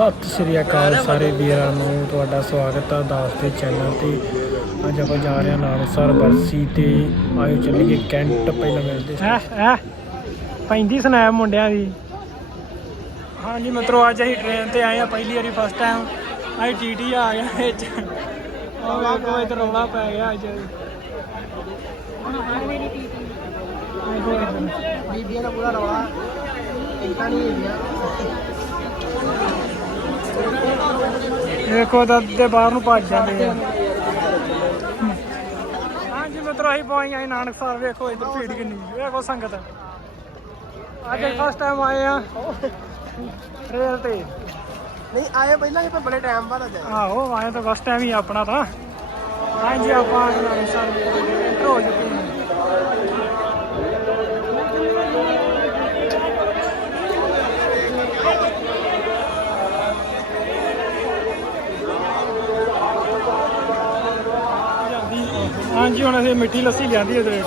ਸਤਿ ਸ੍ਰੀ ਅਕਾਲ ਸਾਰੇ ਵੀਰਾਂ ਨੂੰ। ਤੁਹਾਡਾ ਸਵਾਗਤ ਹੈ ਦਾਸ ਦੇ ਚੈਨਲ ਤੇ। ਅੱਜ ਆਪਾਂ ਜਾ ਰਹੇ ਹਾਂ ਨਾਨਕਸਰ ਬਰਸੀ ਤੇ। ਆਇਓ ਚੱਲੀਏ ਕੈਂਟ ਪਹਿਲਾਂ ਮਿਲਦੇ ਐ ਪੈਂਦੀ ਸੁਨਾਇਆ ਮੁੰਡਿਆਂ ਦੀ? ਹਾਂਜੀ ਮਿੱਤਰੋ ਅੱਜ ਅਸੀਂ ਟ੍ਰੇਨ ਤੇ ਆਏ ਆ ਪਹਿਲੀ ਵਾਰੀ ਫਸਟ ਟਾਈਮ ਅਸੀਂ ਟੀਟੀ ਆ ਗਿਆ ਵਿੱਚ। ਉਹ ਵੇਖੋ ਇੱਧਰ ਰੌਲਾ ਪੈ ਗਿਆ ਅੱਜ। ਬੀਬੀਆਂ ਦਾ ਪੂਰਾ ਰੌਲਾ। ਇੰਤਾ ਨਹੀਂ ਹੈਗੀਆਂ ਵੇਖੋ ਤਾਂ ਦੇ ਬਾਹਰ ਨੂੰ ਭੱਜ ਜਾਂਦੇ ਆ। ਹਾਂਜੀ ਮਿੱਤਰੋ ਅਸੀਂ ਪਹੁੰਚ ਗਏ ਨਾਨਕਸਰ ਵੇਖੋ ਇੱਧਰ ਭੀੜ ਕਿੰਨੀ ਵੇਖੋ ਸੰਗਤ। ਅੱਜ ਫਸਟ ਟਾਈਮ ਆਏ ਆ ਰੇਲ ਤੇ। ਨਹੀਂ ਆਏ ਪਹਿਲਾਂ ਵੀ ਪਰ ਬੜੇ ਟਾਈਮ ਬਾਅਦ ਆਏ। ਆਹੋ ਆਏ ਤਾਂ ਫਸਟ ਟਾਈਮ ਹੀ ਆਪਣਾ ਤਾਂ। ਹਾਂਜੀ ਆਪਾਂ ਨਾਨਕਸਰ ਐਂਟਰ ਹੋ ਚੁੱਕੇ ਹਾਂ ਹਾਂਜੀ, ਹੁਣ ਅਸੀਂ ਮਿੱਠੀ ਲੱਸੀ ਲਿਆਂਦੀ ਉਹਦੇ ਵਿੱਚ।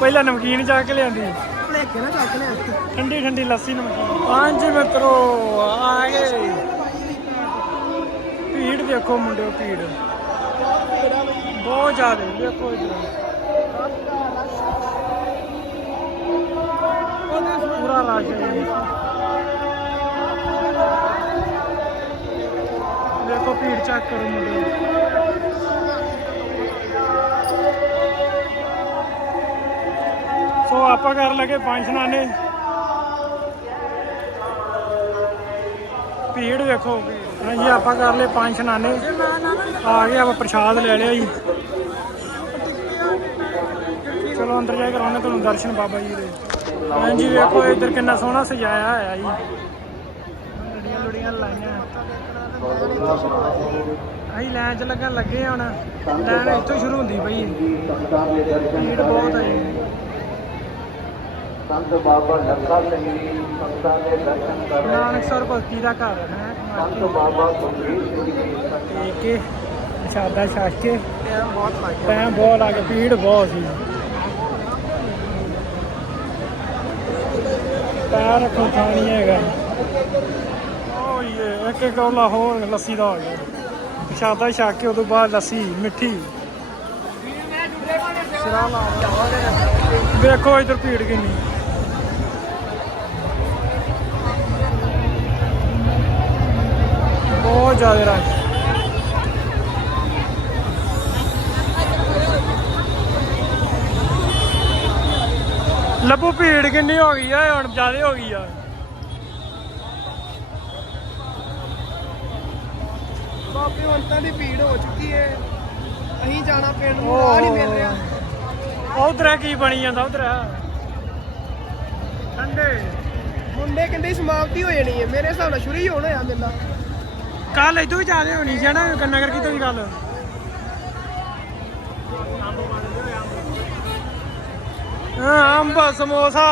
ਪਹਿਲਾਂ ਨਮਕੀਨ ਜਾ ਕੇ ਲਿਆਂਦੀ। ਭੁਲੇਖੇ ਨਾ ਚੱਕ ਲਿਆ ਠੰਡੀ ਠੰਡੀ ਲੱਸੀ ਨਮਕੀਨ। ਹਾਂਜੀ ਮਿੱਤਰੋ, ਆ ਗਏ। ਭੀੜ ਦੇਖੋ ਮੁੰਡਿਓ, ਭੀੜ। ਬਹੁਤ ਜ਼ਿਆਦਾ, ਦੇਖੋ ਇੱਧਰ। ਪੂਰਾ ਰਸ਼ ਹੈ ਦੇਖੋ ਭੀੜ ਚੈੱਕ ਕਰੋ ਮੁੰਡਿਓ। ਸੋ ਆਪਾਂ ਕਰ ਲਗੇ ਪੰਜ ਨਾਨੇ ਭੀੜ ਵੇਖੋ। ਹਾਂਜੀ ਆਪਾਂ ਕਰ ਲਏ ਪੰਜ ਨਾਨੇ ਆ ਗਏ, ਆਪਾਂ ਪ੍ਰਸ਼ਾਦ ਲੈ ਲਿਆ ਜੀ। ਚਲੋ ਅੰਦਰ ਜਾ ਕੇ ਕਰਾਉਣੇ ਤੁਹਾਨੂੰ ਦਰਸ਼ਨ ਬਾਬਾ ਜੀ ਦੇ। ਹਾਂਜੀ ਵੇਖੋ, ਇੱਧਰ ਕਿੰਨਾ ਸੋਹਣਾ ਸਜਾਇਆ ਹੋਇਆ ਜੀ। ਲੜੀਆਂ ਲੜੀਆਂ ਲਾਈਆਂ। ਅਸੀਂ ਲੈਣ ਚ ਲੱਗਣ ਲੱਗੇ ਹੁਣ। ਲੈਣ ਇੱਥੋਂ ਸ਼ੁਰੂ ਹੁੰਦੀ ਪਈ ਭੀੜ ਬਹੁਤ ਹੈ ਸੰਤ ਬਾਬਾ ਲੱਖਾ ਸਿੰਘ ਜੀ ਸੰਤਾਂ ਦੇ ਦਰਸ਼ਨ ਕਰ ਰਹੇ ਨਾਨਕਸਰ ਭਗਤੀ ਦਾ ਘਰ ਹੈ ਸੰਤ ਬਾਬਾ ਸੁਖਬੀਰ ਸਿੰਘ ਜੀ ਤੇ ਕੇ ਪ੍ਰਸ਼ਾਦਾ ਛਕ ਕੇ। ਟਾਈਮ ਬਹੁਤ ਲੱਗ ਗਿਆ। ਟਾਈਮ ਬਹੁਤ ਲੱਗ ਗਿਆ ਭੀੜ ਬਹੁਤ ਸੀ। ਪੈਰ ਰੱਖੋ ਥਾਂ ਨਹੀਂ ਹੈਗਾ। ਓ ਇਹ ਇੱਕ ਇੱਕ ਕੌਲਾ ਹੋਰ ਲੱਸੀ ਦਾ ਹੋ ਗਿਆ। ਪ੍ਰਸ਼ਾਦਾ ਛਕ ਕੇ ਉਦੋਂ ਬਾਅਦ ਲੱਸੀ ਮਿੱਠੀ। ਵੇਖੋ ਇਧਰ ਭੀੜ ਕਿੰਨੀ। ਬਹੁਤ ਜ਼ਿਆਦਾ ਰਸ਼ ਲੱਭੂ ਭੀੜ ਕਿੰਨੀ ਹੋ ਗਈ ਆ ਹੁਣ ਜ਼ਿਆਦਾ ਹੋ ਗਈ ਆ। ਬਾਬੇ ਹੁਣ ਦੀ ਭੀੜ ਹੋ ਚੁੱਕੀ ਹੈ ਅਸੀਂ ਜਾਣਾ ਪਿੰਡ ਨੂੰ ਰਾਹ ਨਹੀਂ ਮਿਲ ਰਿਹਾ। ਉਧਰ ਕੀ ਬਣੀ ਜਾਂਦਾ ਉਧਰ? ਠੰਡੇ। ਮੁੰਡੇ ਕਹਿੰਦੇ ਸਮਾਪਤੀ ਹੋ ਜਾਣੀ ਹੈ ਮੇਰੇ ਹਿਸਾਬ ਨਾਲ ਸ਼ੁਰੂ ਹੀ ਹੋਣਾ ਆ ਮੇਲਾ। ਕੱਲ ਇਦੋਂ ਵੀ ਜ਼ਿਆਦਾ ਹੋਣੀ ਸੀ ਨਾ ਨਗਰ ਕੀਤੇ ਦੀ ਗੱਲ। ਹਾਂ ਅੰਬ ਸਮੋਸਾ।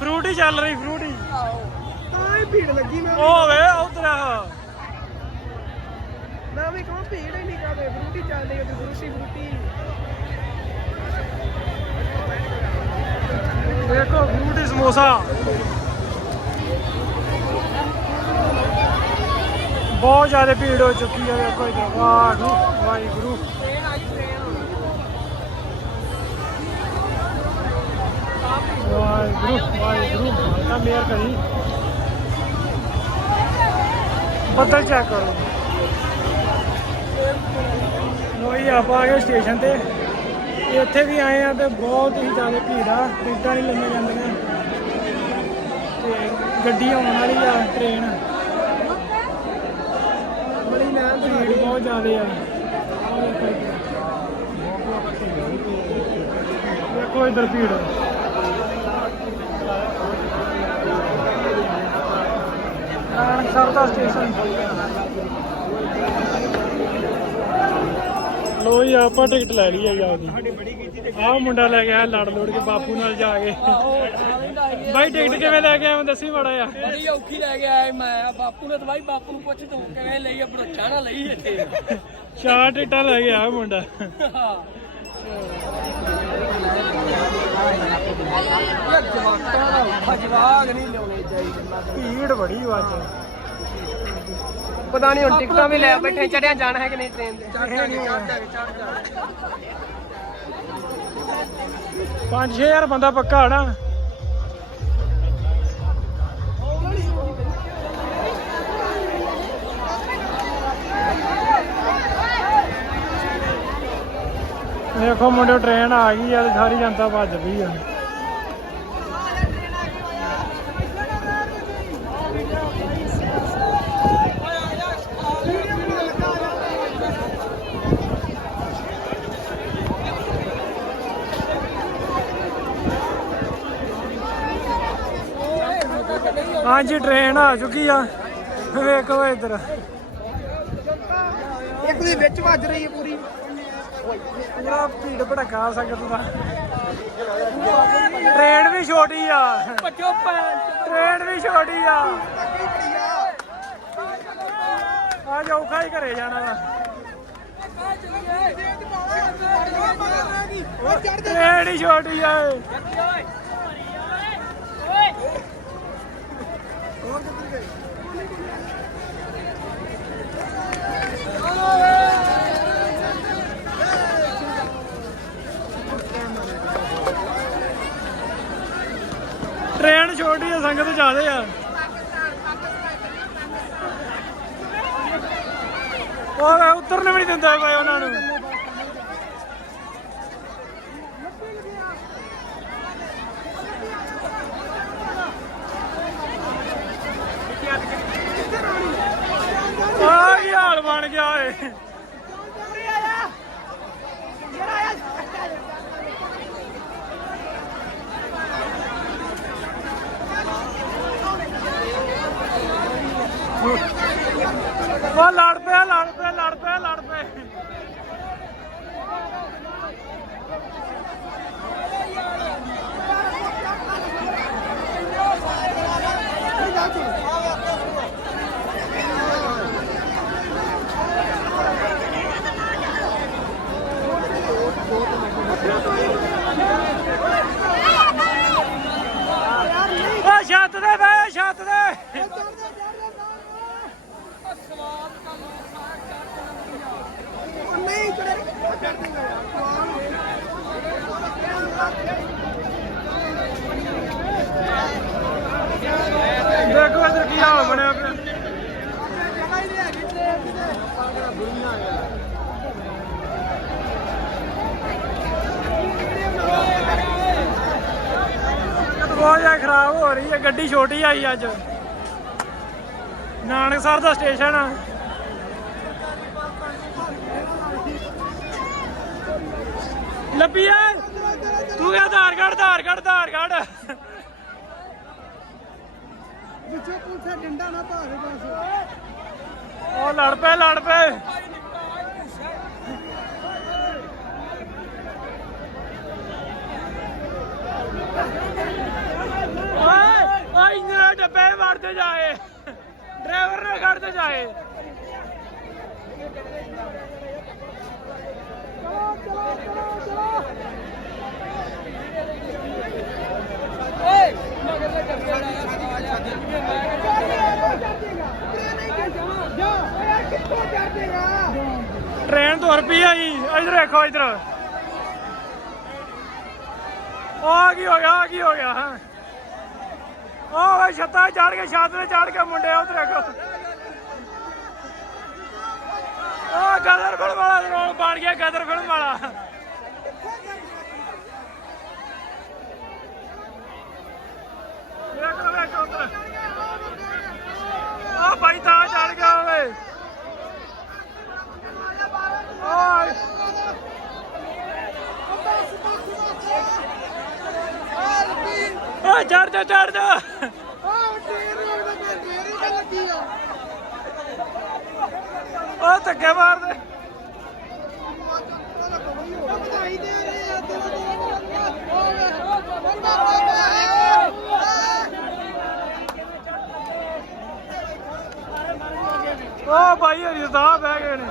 ਫਰੂਟੀ ਚੱਲ ਰਹੀ ਫਰੂਟੀ ਤਾਂ ਹੀ ਭੀੜ ਲੱਗੀ ਮੈਂ। ਉਹ ਵੇ ਉਧਰ ਨਾ ਵੀ ਕਹਾਂ ਭੀੜ ਹੀ ਨਹੀਂ ਕਰਦੇ ਫਰੂਟੀ ਚੱਲਦੀ ਹੈ ਤੇ ਫਰੂਟੀ ਫਰੂਟੀ। ਦੇਖੋ ਫਰੂਟੀ ਸਮੋਸਾ। ਬਹੁਤ ਜ਼ਿਆਦਾ ਭੀੜ ਹੋ ਚੁੱਕੀ ਹੈ ਦੇਖੋ ਇੱਧਰ ਵਾਹਿਗੁਰੂ ਵਾਹਿਗੁਰੂ। ਵਾਹਿਗੁਰੂ ਵਾਹਿਗੁਰੂ ਮਾਤਾ ਮੇਰ ਕਰੀ। ਬੱਦਲ ਚੈੱਕ ਕਰੋ। ਲੋਈ ਆਪਾਂ ਆ ਗਏ ਸਟੇਸ਼ਨ ਤੇ। ਇੱਥੇ ਵੀ ਆਏ ਆ ਤੇ ਬਹੁਤ ਹੀ ਜ਼ਿਆਦਾ ਭੀੜ ਆ ਟਿਕਟਾਂ ਨਹੀਂ ਲੰਮੇ ਜਾਂਦੀਆਂ ਤੇ ਗੱਡੀ ਆਉਣ ਵਾਲੀ ਆ ਟ੍ਰੇਨ ਬੜੀ ਨਾ ਭੀੜ ਬਹੁਤ ਜ਼ਿਆਦਾ ਆ ਆਹ ਵੇਖੋ ਇੱਧਰ। ਵੇਖੋ ਇੱਧਰ ਭੀੜ ਨਾਨਕਸਰ ਦਾ ਸਟੇਸ਼ਨ ਲੋ ਜੀ, ਆਪਾਂ ਟਿਕਟ ਲੈ ਲਈ ਹੈ ਯਾਰ ਦੀ ਆਹ ਮੁੰਡਾ ਲੈ ਗਿਆ ਲੜ ਲੋੜ ਕੇ ਬਾਪੂ ਨਾਲ ਜਾ ਕੇ। ਬਾਈ ਟਿਕਟ ਕਿਵੇਂ ਲੈ ਕੇ ਆਇਆ ਦੱਸੀ ਮਾੜਾ ਆ ਬੜੀ ਔਖੀ ਲੈ ਕੇ ਆਇਆ ਮੈਂ। ਬਾਪੂ ਨੇ ਦਵਾਈ ਬਾਪੂ ਨੂੰ ਪੁੱਛ ਤੂੰ ਕਿਵੇਂ ਲਈ ਆ ਭਰੋਚਾ ਨਾ ਲਈ ਇੱਥੇ। ਚਾਰ ਟਿਕਟਾਂ ਲੈ ਗਿਆ ਮੁੰਡਾ। ਜਵਾਗ ਨਹੀਂ ਭੀੜ ਬੜੀ ਵਾਜ ਪਤਾ ਨਹੀਂ ਹੁਣ ਟਿਕਟਾਂ ਵੀ ਲੈ ਬੈਠੇ ਚੜਿਆ ਜਾਣਾ ਹੈ ਕਿ ਨਹੀਂ ਟ੍ਰੇਨ ਤੇ? ਚੜ ਚੜ ਚੜ 5000 ਬੰਦਾ ਪੱਕਾ ਹਣਾ ਦੇਖੋ ਮੁੰਡੇ ਟ੍ਰੇਨ ਆ ਗਈ ਆ ਸਾਰੀ ਜਨਤਾ ਭੱਜ ਪਈ ਆ। ਹਾਂਜੀ ਟ੍ਰੇਨ ਆ ਚੁੱਕੀ ਆ। ਵੇਖੋ ਇੱਧਰ। ਇੱਕ ਦੀ ਵਿੱਚ ਵੱਜ ਰਹੀ ਹੈ ਪੂਰੀ। ਪੂਰਾ ਭੀੜ ਭੜਕਾ ਸਕਦਾ ਦਾ। ਟ੍ਰੇਨ ਵੀ ਛੋਟੀ ਆ। ਭੱਜੋ ਟ੍ਰੇਨ ਵੀ ਛੋਟੀ ਆ। ਆ ਅੱਜ ਔਖਾ ਹੀ ਘਰੇ ਜਾਣਾ ਵਾ। ਟ੍ਰੇਨ ਹੀ ਛੋਟੀ ਆ ਇਹ। ਟ੍ਰੇਨ ਛੋਟੀ ਆ ਸੰਗਤ ਜ਼ਿਆਦੇ ਆ ਉਹ ਉਤਰਨ ਵੀ ਨਹੀਂ ਦਿੰਦੇ ਪਏ ਉਹਨਾਂ ਨੂੰ ਆ ਕੀ ਹਾਲ ਬਣ ਗਿਆ ਓਏ ਉਹ ਲੜ ਪਿਆ ਲੜ ਪਿਆ ਲੜ ਪਿਆ ਲੜ ਪਿਆ ਉਹ ਛੱਤ ਦੇ ਬੈ ਛੱਤ ਦੇ ਨਹੀਂ ਚੜੇ ਦੇਖੋ ਇੱਧਰ ਕੀ ਹਾਲ ਬਣਿਆ ਪਿਆ। ਬਹੁਤ ਜ਼ਿਆਦਾ ਖਰਾਬ ਹੋ ਰਹੀ ਹੈ, ਗੱਡੀ ਛੋਟੀ ਆਈ ਅੱਜ। ਨਾਨਕਸਰ ਦਾ ਸਟੇਸ਼ਨ ਆ। ਲੱਭੀ ਐ ਤੂੰ ਕਿਹਾ Aadhaar card Aadhaar card Aadhaar card. ਵਿੱਚੋਂ ਪੁੱਛੇ ਡੰਡਾ ਨਾ ਭਾਰੇ ਬਸ। ਉਹ ਲੜ ਪਏ ਲੜ ਪਏ। ਓਏ ਓਏ ਇੰਨੇ ਡੱਬੇ ਮਾਰਦੇ ਜਾਏ। ਡਰਾਈਵਰ ਨੇ ਕੱਢਦੇ ਜਾਏ। ਓਏ ਮਗਰ ਦੇ ਡੱਬੇ ਵਾਲਾ ਆ ਜਾ ਕਿੱਥੋਂ ਜਾਏਗਾ ਟ੍ਰੇਨ ਤੋਂ ਰੁਪਈ ਆਈ ਇਧਰ ਦੇਖੋ ਇਧਰ ਆ ਕੀ ਹੋ ਗਿਆ ਆ ਕੀ ਹੋ ਗਿਆ ਹਾਂ ਉਹ ਵੇ ਛੱਤਾਂ ਚੜ ਕੇ ਛੱਤ ਤੇ ਗਦਰ ਫਿਲਮ ਵਾਲਾ ਰੋਲ ਬਣ ਗਿਆ ਗਦਰ ਫਿਲਮ ਵਾਲਾ। ਵੇਖੋ ਵੇਖੋ ਉਧਰ। ਆ ਭਾਈ ਤਾਂ ਚੜ ਗਿਆ ਓਏ। ਓਏ। ਚੜ ਜਾ ਚੜ ਜਾ। ਉਹ ਧੱਕੇ ਮਾਰਦੇ ਉਹ ਭਾਈ ਹਰੀ ਸਾਹਿਬ ਬਹਿ ਗਏ ਨੇ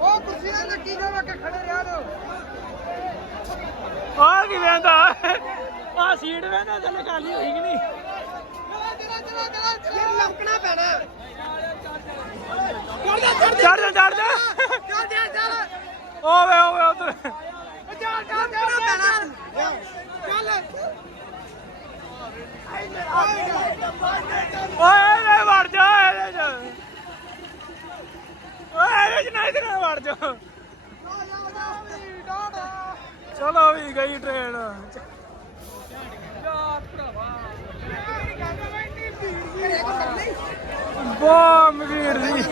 ਉਹ ਕੁਰਸੀ ਨਾਲ ਲੱਗੀ ਜਾਵਾ ਕੇ ਖੜੇ ਰਿਹਾ ਲੋ ਆ ਕੀ ਵੇਂਦਾ ਆ ਸੀਟ ਵੇਂਦਾ ਥੱਲੇ ਖਾਲੀ ਹੋਈ ਕਿ ਨਹੀਂ ਯਾਰ ਲੰਕਣਾ ਪੈਣਾ ਚੜ ਜਾ ਚੜ ਜਾ। ਓਵੇ ਓਵੇ ਉਧਰ। ਚੱਲ ਚੱਲ ਚੱਲ ਓਏ ਇਹਦੇ ਵੜ ਜਾ ਇਹਦੇ ਚ ਓਏ ਇਹਦੇ ਚ ਨਹੀਂ ਤੇ ਵੜ ਜਾ। ਚਲੋ ਵੀ ਗਈ ਟ੍ਰੇਨ ਬਹੁਤ ਮਗੀਰ ਦੀ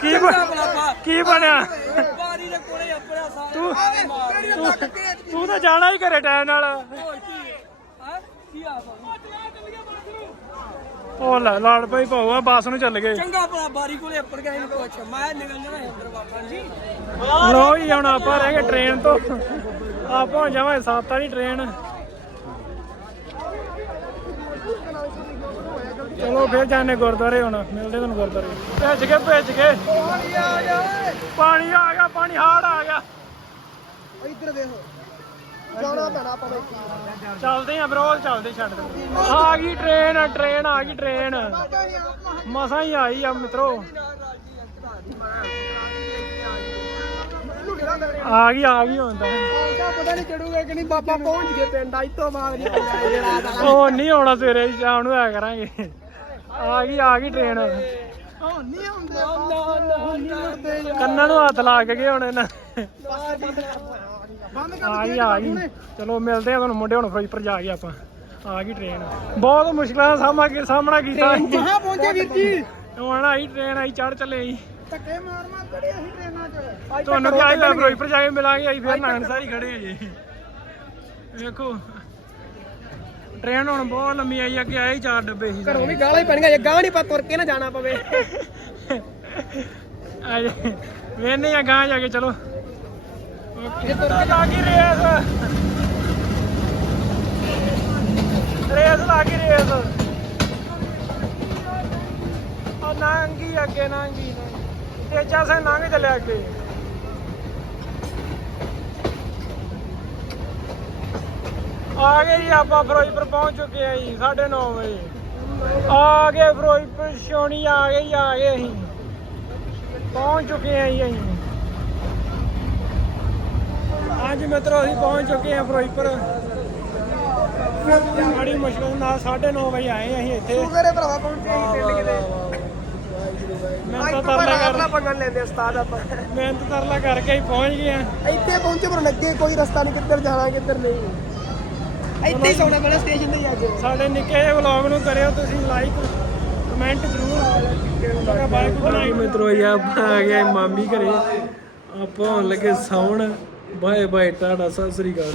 ਕੀ ਬਣ- ਕੀ ਬਣਿਆ? ਬਾਰੀ ਦੇ ਕੋਲੇ ਆਪਣਾ ਸਾਰਾ ਤੂੰ ਤੂੰ- ਤੂੰ ਤਾਂ ਜਾਣਾ ਹੀ ਘਰੇ ਟਾਈਮ ਨਾਲ। ਹੋਰ ਕੀ ਹਾਂ? ਕੀ ਆ ਉਹ ਲੈ ਲਾੜ ਪਈ ਭਾਊਆ ਬੱਸ ਨੂੰ ਚੱਲ ਗਏ। ਚੰਗਾ ਭਲਾ ਬਾਰੀ ਕੋਲੇ ਅੱਪੜ ਗਿਆ ਇਹਨੂੰ ਪੁੱਛ। ਮੈਂ ਨਿਕਲ ਜਾਣਾ ਹਿੰਦਰ ਬਾਬਾ ਜੀ। ਲੋ ਜੀ ਹੁਣ ਆਪਾਂ ਰਹਿ ਗਏ ਟ੍ਰੇਨ ਤੋਂ। ਆਪਾਂ ਜਾਵਾਂਗੇ ਸੱਤ ਵਾਲੀ ਟ੍ਰੇਨ ਚਲੋ ਫਿਰ ਜਾਣੇ ਗੁਰਦੁਆਰੇ ਹੁਣ ਮਿਲਦੇ ਤੁਹਾਨੂੰ ਗੁਰਦੁਆਰੇ। ਭੇਜ ਕੇ ਭੇਜ ਕੇ ਪਾਣੀ ਆ ਗਿਆ ਪਾਣੀ ਹਾੜ ਆ ਗਿਆ। ਇੱਧਰ ਦੇਖੋ ਜਾਣਾ ਪੈਣਾ ਆਪਾਂ ਨੂੰ ਚੱਲਦੇ ਆ ਬਰੋਲ ਚੱਲਦੇ ਛੱਡ ਦੇ ਆ ਗਈ ਟ੍ਰੇਨ ਟ੍ਰੇਨ ਆ ਗਈ ਟ੍ਰੇਨ। ਮਸਾਂ ਹੀ ਆਈ ਆ ਮਿੱਤਰੋ। ਆ ਗਈ ਆ ਗਈ ਆਉਂਦਾ ਪਤਾ ਨਹੀਂ ਚੜੂਗਾ ਕਿ ਨਹੀਂ ਬਾਬਾ ਪਹੁੰਚ ਗਏ ਪਿੰਡ ਅੱਜ ਤੋਂ ਬਾਅਦ ਨਹੀਂ ਉਹ ਨਹੀਂ ਆਉਣਾ ਸਵੇਰੇ ਸ਼ਾਮ ਨੂੰ ਆਇਆ ਕਰਾਂਗੇ। ਆ ਗਈ ਆ ਗਈ ਟ੍ਰੇਨ ਉਹ ਨਹੀਂ ਆਉਂਦੇ ਉਹ ਨਹੀਂ ਆਉਂਦੇ ਕੰਨਾਂ ਨੂੰ ਹੱਥ ਲਾ ਕੇ ਗਏ ਹੁਣ ਇਹਨਾਂ ਬੰਦ ਆ ਗਈ ਆ ਗਈ। ਚਲੋ ਮਿਲਦੇ ਆ ਤੁਹਾਨੂੰ ਮੁੰਡੇ ਹੁਣ ਫਿਰੋਜ਼ਪੁਰ ਜਾ ਕੇ ਆਪਾਂ। ਆ ਗਈ ਟ੍ਰੇਨ ਬਹੁਤ ਮੁਸ਼ਕਲਾਂ ਦਾ ਸਾਹਮਣਾ ਕੀ- ਸਾਹਮਣਾ ਕੀਤਾ ਕਹਾਂ ਪਹੁੰਚੇ ਵੀਰ ਜੀ? ਹੁਣ ਆਈ ਟ੍ਰੇਨ ਆਈ ਚੜ ਚੱਲੇ ਆਈ ਧੱਕੇ ਮਾਰ ਮਾਰ ਚੜੇ ਅਸੀਂ ਟ੍ਰੇਨਾਂ 'ਚ। ਤੁਹਾਨੂੰ ਕੀ ਆਈ ਫਿਰੋਜ਼ਪੁਰ ਜਾ ਕੇ ਮਿਲਾਂਗੇ ਆਈ ਫਿਰ ਨਾਨ ਸਾਰੀ ਖੜੇ ਆ ਜੀ। ਵੇਖੋ ਟ੍ਰੇਨ ਹੁਣ ਬਹੁਤ ਲੰਮੀ ਆਈ ਅੱਗੇ ਆਏ ਹੀ ਚਾਰ ਡੱਬੇ ਸੀ। ਘਰੋਂ ਵੀ ਗਾਲਾਂ ਹੀ ਪੈਣਗੀਆਂ ਜੇ ਗਾਂ ਨਹੀਂ ਪਾ ਤੁਰ ਕੇ ਨਾ ਜਾਣਾ ਪਵੇ। ਆਜੇ ਵੇਨੇ ਆ ਗਾਂ ਜਾ ਕੇ ਚਲੋ। ਓਕੇ ਲਾ ਗਈ ਰੇਸ। ਰੇਸ ਲਾ ਗਈ ਰੇਸ। ਆ ਨਾਂਗੀ ਅੱਗੇ ਨਾਂਗੀ ਤੇਜਾ ਸੇ ਨਾਂਗ ਚੱਲਿਆ ਅੱਗੇ। ਆ ਗਏ ਜੀ ਆਪਾਂ ਫਿਰੋਜ਼ਪੁਰ ਪਹੁੰਚ ਚੁੱਕੇ ਆ ਜੀ 9:30 ਵਜੇ। ਆ ਗਏ ਫਿਰੋਜ਼ਪੁਰ ਸ਼ੋਣੀ ਆ ਗਏ ਜੀ, ਆ ਗਏ ਅਸੀਂ। ਪਹੁੰਚ ਚੁੱਕੇ ਆ ਜੀ ਅਸੀਂ। ਅੱਜ ਮਿੱਤਰੋ ਅਸੀਂ ਪਹੁੰਚ ਚੁੱਕੇ ਆ ਫਿਰੋਜ਼ਪੁਰ। ਬੜੀ ਮੁਸ਼ਕਲ ਨਾਲ 9:30 ਵਜੇ ਆਏ ਅਸੀਂ ਇੱਥੇ। ਸ਼ੁਕਰ ਹੈ ਭਰਾਵਾ ਪਹੁੰਚੇ ਅਸੀਂ ਪਿੰਡ ਕਿਤੇ। ਤਰਲਾ ਤੋਂ ਕਰ ਨਾ ਪੰਗਣ ਲੈਂਦੇ ਉਸਤਾਦ ਆਪਾਂ। ਮਿਹਨਤ ਤਰਲਾ ਕਰਕੇ ਹੀ ਪਹੁੰਚ ਗਏ ਆ ਇੱਥੇ ਪਹੁੰਚੇ ਪਰ ਲੱਗੇ ਕੋਈ ਰਸਤਾ ਨਹੀਂ ਕਿੱਧਰ ਜਾਣਾ ਕਿੱਧਰ ਨਹੀਂ। ਇੱਥੇ ਹੀ ਸੌਣਾ ਪੈਣਾ ਸਟੇਸ਼ਨ ਤੇ ਜਾ ਕੇ ਸਾਡੇ ਨਿੱਕੇ ਜਿਹੇ ਵਲੌਗ ਨੂੰ ਕਰਿਓ ਤੁਸੀਂ ਲਾਈਕ ਕਮੈਂਟ ਜ਼ਰੂਰ। ਬਾਈ ਗੁੱਡ ਮਿੱਤਰੋ ਇਹ ਆਪਾਂ ਆ ਗਿਆ ਮਾਮੀ ਘਰੇ। ਆਪਾਂ ਹੁਣ ਲੱਗੇ ਸੌਣ ਬਾਏ ਬਾਏ ਟਾਟਾ ਸਤਿ ਸ੍ਰੀ ਅਕਾਲ।